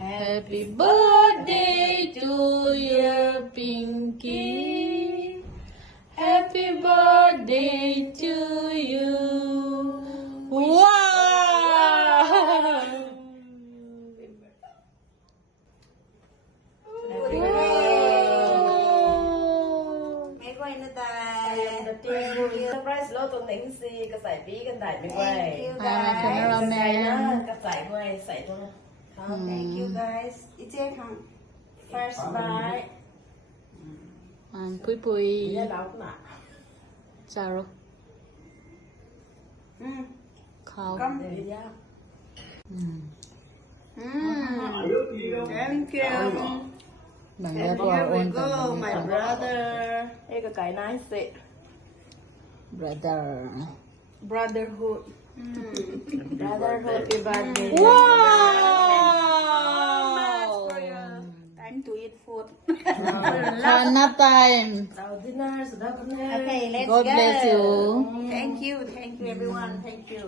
Happy birthday to you, Pinky. Happy birthday to you. Wow! Mấy quay nữa ta. Surprise แล้วตัวหนึ่งสิกระใส่ปีกันได้ไม่ไหว cameraman. กระใส่ด้วยใส่ตัว Thank you guys. 이제 강. First bite. Pui pui. ได้แล้วหนา Charo. Khao. Come. เดี๋ยวยาก Thank you. Bằng Here lẽ của we ôn go, my brother. เอ้กระไก่น้อยสิ brother. Brotherhood. Brotherhood happy birthday Wow! Time to eat food. Khana time. เราที่น่าสุดแล้วกันเนี่ย Okay, let's God go. bless you. Thank you everyone. Thank you.